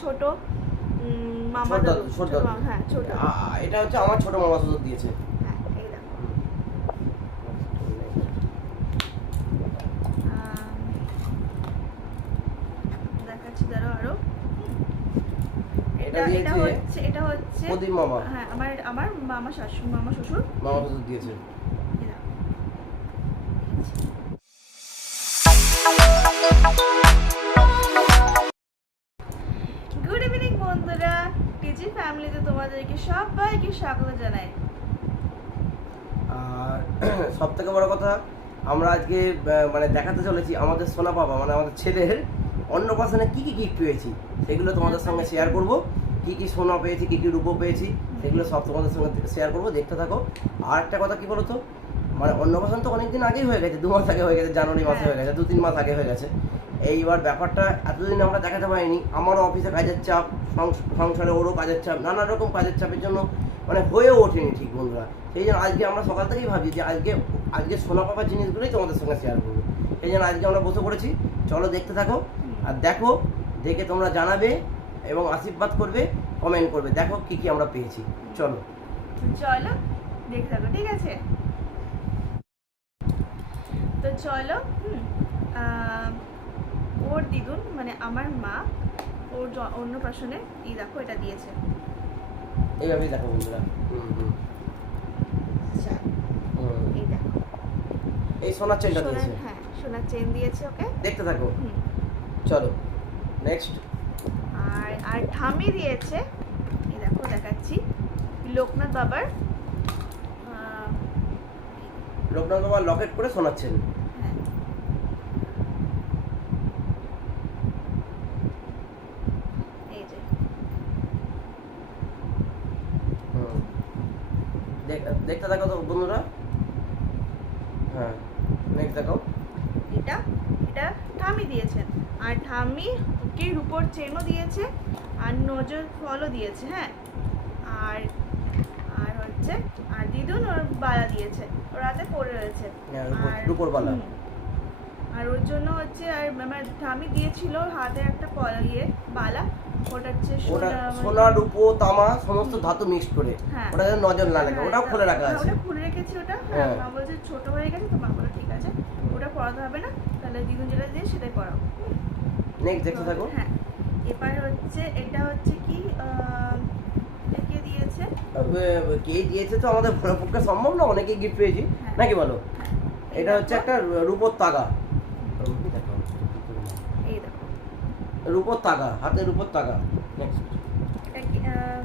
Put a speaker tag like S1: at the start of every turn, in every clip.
S1: ছোট মামা
S2: ছোট
S1: মামা, হ্যাঁ ছোট।
S2: এটা হচ্ছে আমার ছোট মামা দিয়েছে
S1: হ্যাঁ হুম।
S2: এটা
S1: হচ্ছে এটা হচ্ছে
S2: প্রদীপ মামা।
S1: হ্যাঁ আমার আমার মামা শাশু মামা শ্বশুর।
S2: মামা শ্বশুর দিয়েছে।
S1: বন্ধুরা, টিজি ফ্যামিলিতে তোমাদেরকে সবাইকে স্বাগত জানাই।
S2: আর সব থেকে বড় কথা, আমরা আজকে মানে দেখাতে চলেছি আমাদের সোনা বাবা মানে আমাদের ছেলের অন্নপ্রাশনে কি কি গিফট পেয়েছি, সেগুলো তোমাদের সঙ্গে শেয়ার করব। কি কি সোনা পেয়েছি, কি কি রূপো পেয়েছি, সেগুলো সব তোমাদের সঙ্গে শেয়ার করব, দেখতে থাকো। আর একটা কথা কি বলো তো মানে অন্নপ্রাশন তো অনেকদিন আগেই হয়ে গেছে দু মাস আগে হয়ে গেছে জানুয়ারি মাসে হয়ে গেছে দু তিন মাস আগে হয়ে গেছে। এইবার ব্যাপারটা এতদিন আমরা দেখাতে পারিনি আমারও অফিসে কাজের চাপ সংস- সংসারে ওরও কাজের চাপ নানা রকম কাজের চাপের জন্য মানে হয়েও ওঠেনি ঠিক বন্ধুরা। সেই জন্য আজকে আমরা সকাল থেকেই ভাবছি যে আজকে আজকে সোনা পাপার জিনিসগুলোই তোমাদের সঙ্গে শেয়ার করব। সেই জন্য আজকে আমরা বসে পড়েছি চলো দেখতে থাকো আর দেখো দেখে তোমরা জানাবে এবং আশীর্বাদ করবে কমেন্ট করবে। দেখো কি কি আমরা পেয়েছি। চলো।
S1: চলো দেখতে থাকো ঠিক আছে? তো চলো ওর দিদুন মানে আমার মা ওর জ- অন্নপ্রাশনে এই দেখো এটা দিয়েছে।
S2: এইভাবেই দেখো বন্ধুরা। হুম, হুম,
S1: আচ্ছা। এই দেখো।
S2: এই সোনার চেনটা দিয়েছে।
S1: হ্যাঁ সোনার চেন দিয়েছে ওকে?
S2: দেখতে থাকো।
S1: হুম।
S2: চলো নেক্সট
S1: আর আর ঠামি দিয়েছে এই দেখো দেখাচ্ছি লোকনাথ বাবার
S2: লোকনাথ বাবা লকেট করে শোনাচ্ছেন।
S1: হ্যাঁ। এই যে।
S2: দেখতে থাকো তো বন্ধুরা। হ্যাঁ নেক্সট দেখো
S1: এটা এটা ঠামি দিয়েছেন। আর ঠামি কি রূপোর চেনও দিয়েছে আর নজর ফলও দিয়েছে হ্যাঁ। আর আর হচ্ছে আর দিদুন ওর বালা দিয়েছে ওর হাতে পড়ে রয়েছে
S2: হ্যাঁ,
S1: আর-
S2: বালা।
S1: আর ওর জন্য হচ্ছে আর আমার ঠামি দিয়েছিল হাতে একটা ইয়ে বালা ওটা হচ্ছে সোনা-
S2: সোনা রূপো তামা সমস্ত ধাতু মিক্সড করে
S1: হ্যাঁ।
S2: ওটা যেন নজর না লাগে
S1: হ্যাঁ,
S2: ওটাও খুলে রাখা আছে
S1: ওটা খুলে রেখেছি ওটা
S2: হ্যাঁ।
S1: মা বলছে ছোট হয়ে গেছে তো মা বলে ঠিক আছে ওটা পড়াতে হবে না তাহলে দিদুন যেটা দিয়ে সেটাই পড়াও।
S2: নেক্সট দেখতে থাকো
S1: হ্যাঁ এবার হচ্ছে এটা হচ্ছে কে দিয়েছে।
S2: কে দিয়েছে তো আমাদের বড় পক্ষে সম্ভব না অনেকেই গিফট পেয়েছি।
S1: হ্যাঁ।
S2: নাকি বলো? এটা হচ্ছে একটা রূপোর তাগা। রূপোর তাগা হাতে রূপোর তাগা। নেক্সট
S1: এটা কি, আহ,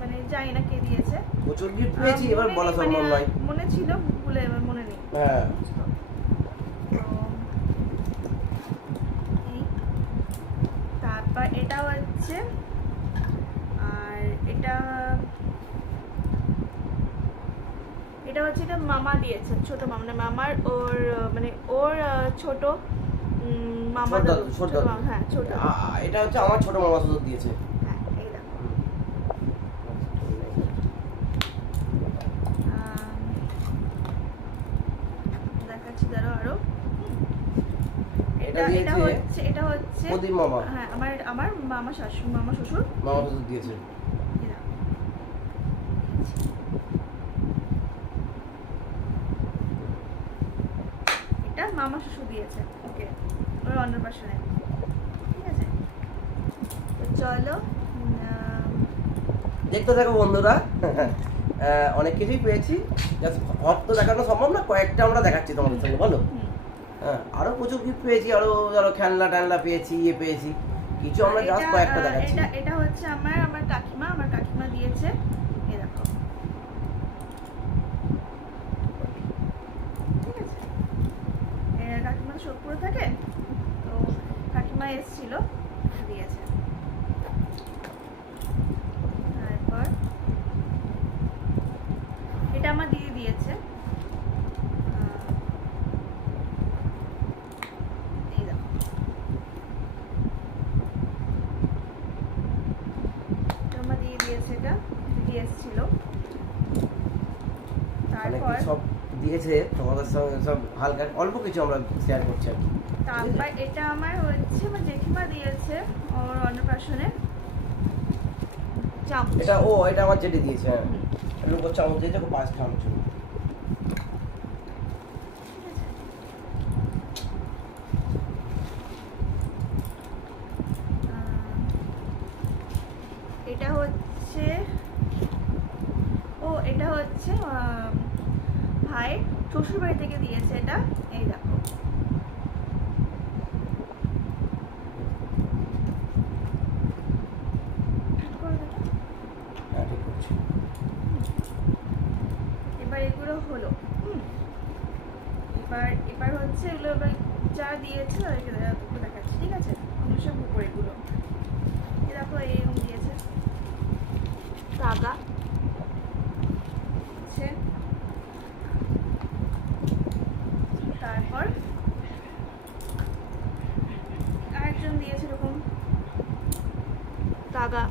S1: মানে জানি না কে দিয়েছে।
S2: প্রচুর গিফট পেয়েছি এবার বলা
S1: মানে,
S2: সম্ভব নয়।
S1: মনে ছিল ভুলে এবার মনে নেই।
S2: হ্যাঁ।
S1: তারপর এটা হচ্ছে আর এটা এটা হচ্ছে এটা মামা দিয়েছে ছোট মামা মানে মামার ওর মানে ওর ছোট মামা
S2: ছোট।
S1: মামা, হ্যাঁ ছোট
S2: এটা হচ্ছে আমার ছোট মামা শ্বশুর দিয়েছে।
S1: হ্যাঁ
S2: এটা
S1: হচ্ছে এটা হচ্ছে হ্যাঁ আমার আমার মামা শাশু মামা শ্বশুর।
S2: মামা শ্বশুর দিয়েছে
S1: এই দেখো। এটা মামা শ্বশুর দিয়েছে। ওকে ওর অন্নপ্রাশনে ঠিক আছে? তো চলো
S2: দেখতে থাকো বন্ধুরা। অনেক কিছুই পেয়েছি। সব তো দেখানো সম্ভব না কয়েকটা আমরা দেখাচ্ছি তোমাদের সঙ্গে বলো। হ্যাঁ আরও প্রচুর গিফট পেয়েছি আরও ধরো খেলনা টেলনা পেয়েছি ইয়ে পেয়েছি। কিছু আমরা জাস্ট কয়েকটা দেখাচ্ছি।
S1: এটা এটা হচ্ছে আমার আমার কাকিমা আমার কাকিমা দিয়েছে এই দেখো ঠিক আছে এ, কাকিমা তো সোদপুরে থাকে তো এসেছিল দিয়েছে। তারপর এটা আমার দিয়ে দিয়েছে।
S2: সব দিয়েছে? তোমাদের সঙ্গে সব হালকা অল্প কিছু আমরা শেয়ার করছি আর কি।
S1: তারপর এটা আমার হচ্ছে আমার জেঠিমা দিয়েছে ওর অন্নপ্রাশনের চামচ।
S2: এটা ও এটা আমার যেটি দিয়েছে হ্যাঁ। উপর চামচ দিয়েছে পাঁচ চামচ।
S1: ঠিক আছে। এটা হচ্ছে ও এটা হচ্ছে ভাই শ্বশুর বাড়ি থেকে দিয়েছে এটা। এই দেখো করে দেখো।
S2: হ্যাঁ ঠিক করছি
S1: এবার এগুলো হলো হুম এবার এবার হচ্ছে এগুলো এবার যা দিয়েছে ওইগুলো তোকে দেখাচ্ছি ঠিক আছে অন্য সব উপর এগুলো। দেখো এরকম দিয়েছে। তাগা তারপর আরেকজন দিয়েছে এরকম। তাগা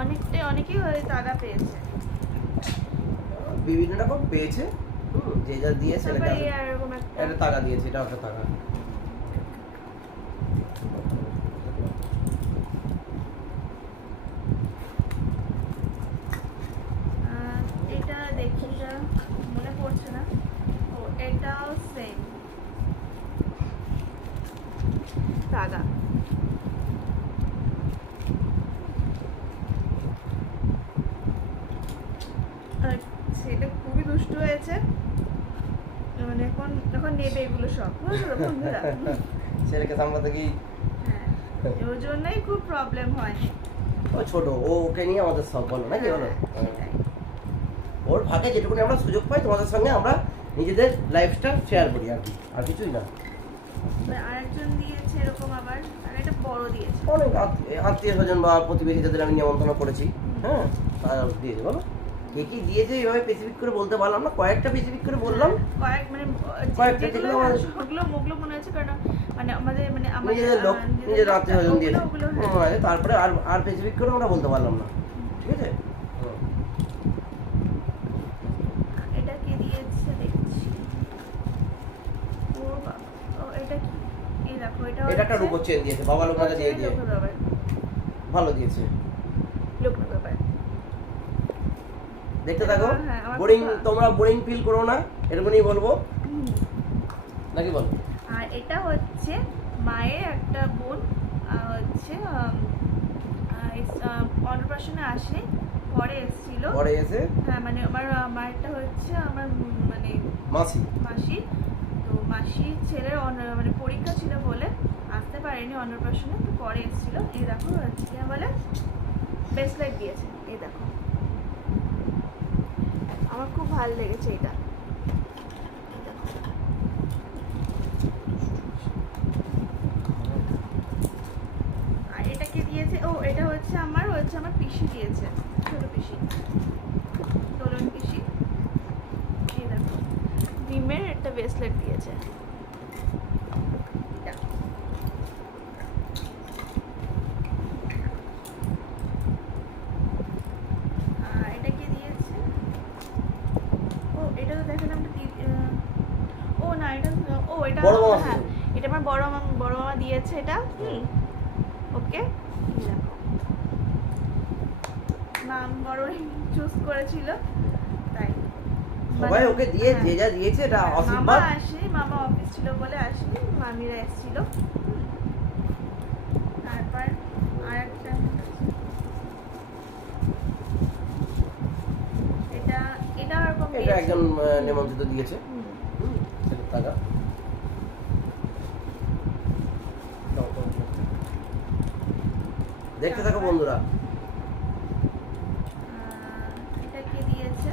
S1: অনেকটাই অনেকেই তাগা পেয়েছে।
S2: বিভিন্ন রকম পেয়েছে। যে যা দিয়েছে
S1: তারপর
S2: এটা
S1: এই আর এরকম একটা
S2: এটা টাকা দিয়েছে এটা একটা টাকা
S1: আহ, এটা দেখি যা মনে পড়ছে না ও এটাও সেম তাগা আর সেটা খুবই দুষ্টু হয়েছে মানে এখন এখন নেবে এগুলো সব বুঝলো তো বন্ধুরা
S2: ছেলেকে সামলাতে
S1: হ্যাঁ ওর জন্যই খুব প্রবলেম হয়।
S2: ও ছোট ও ওকে নিয়ে আমাদের সব বলো নাকি বলো?
S1: হ্যাঁ,
S2: ওর ফাঁকে যেটুকুনি আমরা সুযোগ পাই তোমাদের সঙ্গে আমরা নিজেদের লাইফটা শেয়ার করি আর কি আর কিছুই না।
S1: আরেকজন দিয়েছে এরকম আবার আর এটা বড় দিয়েছে।
S2: অনেক আত্মীয় স্বজন বা প্রতিবেশী যাদের আমি নিমন্ত্রণ করেছি হ্যাঁ তারা দিয়েছে বলো। কে কি দিয়েছে এইভাবে স্পেসিফিক করে বলতে পারলাম না কয়েকটা স্পেসিফিক করে বললাম।
S1: কয়েক মানে
S2: কয়েকটা
S1: যেগুলো
S2: যেগুলো
S1: ওগুলো মুগলো মনে হচ্ছে কারণ মানে আমাদের মানে আমাদের
S2: নিজেদের লোক নিজের আত্মীয় স্বজন দিয়েছে।
S1: হ্যাঁ।
S2: হ্যাঁ, তারপরে আর আর স্পেসিফিক করে আমরা বলতে পারলাম না। ঠিক আছে?
S1: এটা কে দিয়েছে? দেখছি। ও এটা কি? এই দেখো এটা
S2: এটা একটা চেন দিয়েছে বাবা লোকনাকে দিয়ে দিয়ে ভালো দিয়েছে
S1: লোকনাথ বাবার।
S2: দেখতে থাকো।
S1: হ্যাঁ,
S2: বোরিং তোমরা বোরিং ফিল করো না এরকমই বলব। নাকি বলো?
S1: আর এটা হচ্ছে মায়ের একটা বোন হচ্ছে অন্নপ্রাশনে আসে পরে এসেছিল।
S2: পরে এসে?
S1: হ্যাঁ মানে আমার মায়েরটা হচ্ছে আমার মানে
S2: মাসি।
S1: মাসি। তো মাসির ছেলের মানে পরীক্ষা ছিল বলে আসতে পারেনি অন্নপ্রাশনে তো পরে এসেছিল। এই দেখো বলে? ব্রেসলেট দিয়েছে। এই দেখো। আমার খুব ভালো লেগেছে এটা। আর দিয়েছে, ও, এটা হচ্ছে আমার হচ্ছে আমার পিসি দিয়েছে, ছোট পিসি। দোলন পিসি। ডিমের একটা ব্রেসলেট দিয়েছে এটা। আর এটা কে দিয়েছে ও এটা তো দেখালাম একটা দি- আহ, ও না এটা ও এটা
S2: বড় মামা
S1: হ্যাঁ
S2: দিয়েছে।
S1: এটা আমার বড় মামা বড় এটা? হুম। ওকে বড়ই চুজ করেছিল তাই।
S2: সবাই
S1: মানে-
S2: ওকে দিয়ে
S1: হ্যাঁ।
S2: যে যা দিয়েছে এটা
S1: হ্যাঁ,
S2: আশীর্বাদ
S1: মামা আসে মামা অফিস ছিল বলে আসেনি মামিরা এসেছিল। তারপর আর একটা এটা এটা।
S2: একজন নিমন্ত্রিত দিয়েছে। টাকা দাও, দাও, দাও। দেখতে থাকো বন্ধুরা।
S1: এটা কে দিয়েছে?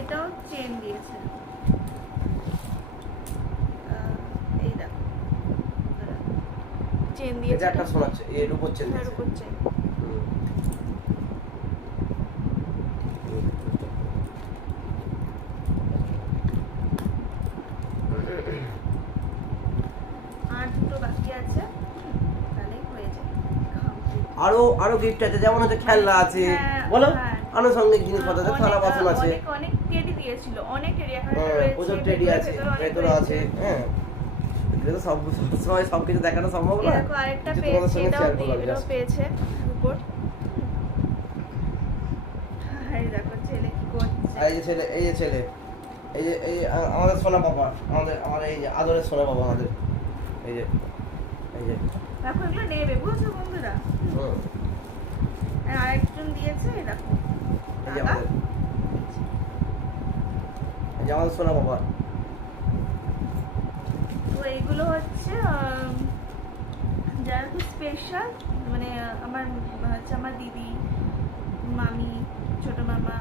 S1: এটাও চেন দিয়েছে। এই দেখো। চেন দিয়েছে
S2: এটা একটা শোনাচ্ছে এর উপর চেন দিয়েছে
S1: রূপোর চেন
S2: হুম।
S1: আর দুটো বাকি আছে তাহলেই হয়ে যায় complete।
S2: আছে যেমন হচ্ছে খেলনা আছে
S1: হ্যাঁ,
S2: বলো?
S1: হ্যাঁ।
S2: আনুষঙ্গিক জিনিসপত্র আছে থালা বাসন আছে।
S1: অনেক অনেক টেডি দিয়েছিল অনেক টেডি এখন
S2: হ্যাঁ, প্রচুর টেডি আছে
S1: ভেতরে অনেক।
S2: আছে হ্যাঁ। এগুলো সব সময় সব কিছু দেখানো সম্ভব না
S1: আরেকটা
S2: তোমাদের
S1: পেয়েছে উপর। দেখো ছেলে কি করছে?
S2: এই যে ছেলে এই যে ছেলে এই যে এই আমাদের সোনা বাবা আমাদের আমাদের এই যে আদরের সোনা বাবা আমাদের। এই যে এই যে।
S1: দেখো এগুলো নেবে বুঝছ বন্ধুরা?
S2: হুম,
S1: আর আরেকজন দিয়েছে
S2: সোনা বাবা।
S1: তো এইগুলো হচ্ছে যারা খুব স্পেশাল মানে আমার হচ্ছে আমার দিদি মামি ছোট মামা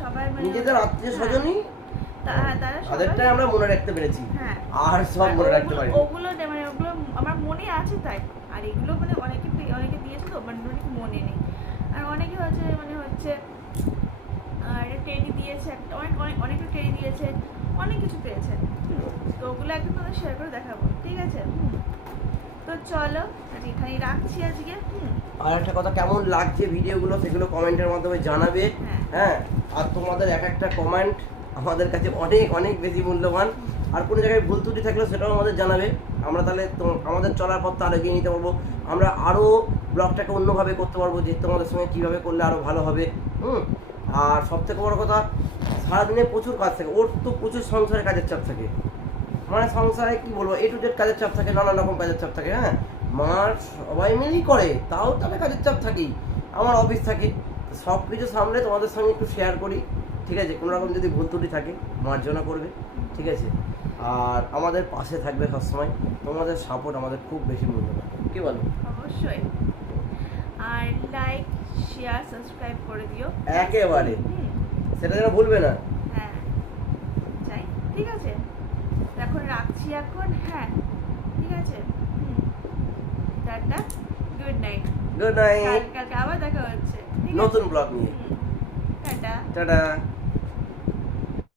S1: সবাই মানে
S2: নিজেদের আত্মীয় স্বজনই?
S1: হ্যাঁ, তারা সবাই
S2: তাদেরটাই আমরা মনে রাখতে পেরেছি।
S1: হ্যাঁ।
S2: আর সব মনে রাখতে
S1: ওগুলো-
S2: পারি
S1: ওগুলো মানে ওগুলো আমার মনে আছে তাই। আর এগুলো মানে অনেকে অনেকে দিয়েছে তো মানে অনেকে মনে নেই। আর অনেকে হচ্ছে মানে হচ্ছে আর টেডি দিয়েছে একটা অনেক অনেক অনেকে টেডি দিয়েছে অনেক কিছু পেয়েছে। তো ওগুলো একদিন তোমাদের শেয়ার করে দেখাবো ঠিক আছে? তো চলো আজ এখানেই রাখছি আজকে
S2: আর একটা কথা কেমন লাগছে ভিডিওগুলো সেগুলো কমেন্টের মাধ্যমে জানাবে
S1: হ্যাঁ।
S2: হ্যাঁ? আর তোমাদের এক একটা কমেন্ট আমাদের কাছে অনেক অনেক বেশি মূল্যবান। আর কোনো জায়গায় ভুল ত্রুটি থাকলেও সেটাও আমাদের জানাবে। আমরা তাহলে আমাদের চলার পথটা আরও এগিয়ে নিতে পারব। আমরা আরও ব্লগটাকে অন্যভাবে করতে পারব যে তোমাদের সঙ্গে কীভাবে করলে আরও ভালো হবে। হুম? আর সব থেকে বড় কথা, সারাদিনে প্রচুর কাজ থাকে। ওর তো প্রচুর সংসারে কাজের চাপ থাকে। মানে সংসারে কি বলব এ টু জেড কাজের চাপ থাকে, নানান রকম কাজের চাপ থাকে হ্যাঁ? মার সবাই মিলেই করে, তাও তাদের কাজের চাপ থাকেই। আমার অফিস থাকে। সব কিছু সামলে তোমাদের সঙ্গে একটু শেয়ার করি। ঠিক আছে? কোনো রকম যদি ভুল ত্রুটি থাকে মার্জনা করবে। ঠিক আছে? আর আমাদের পাশে থাকবে সবসময়। তোমাদের সাপোর্ট আমাদের খুব বেশি মূল্যবান কি বলো?
S1: অবশ্যই। আর লাইক শেয়ার সাবস্ক্রাইব করে দিও।
S2: একেবারে। সেটা যেন ভুলবে না।
S1: হ্যাঁ। চাই ঠিক আছে। এখন রাখছি এখন। হ্যাঁ ঠিক আছে। হুম। টাটা। গুড নাইট
S2: গুড নাইট
S1: কাল কালকে আবার দেখা হচ্ছে।
S2: নতুন ব্লগ নিয়ে।
S1: টাটা।
S2: টাটা।